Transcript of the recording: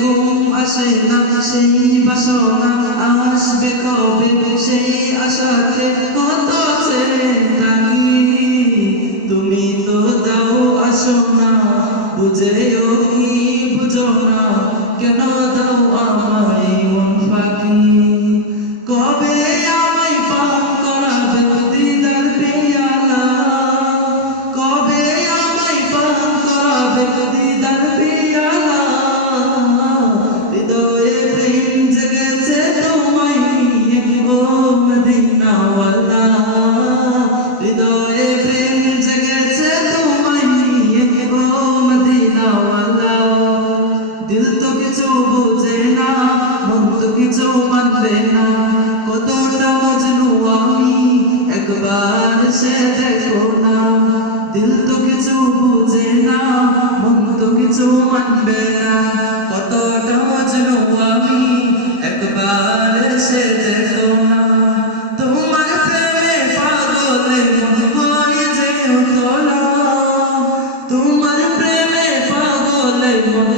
ঘুম আসে না সেই বাসনা, আসবে কবে সেই আশাতে কত থাকি তুমি তো দাও আসো না বুঝেও কি বুঝো না? কেন দিল তো কিছু বুঝে না, মন তো কিছু মানবে না। কতটা মজনু আমি, একবার সে দেখো না। দিল তো কিছু বুঝে না, মন তো কিছু মানবে না। কতটা মজনু আমি, একবার সে দেখো না। তোমার প্রেমে পাগলে মন হয় যে তোমার প্রেমে পাগলে মন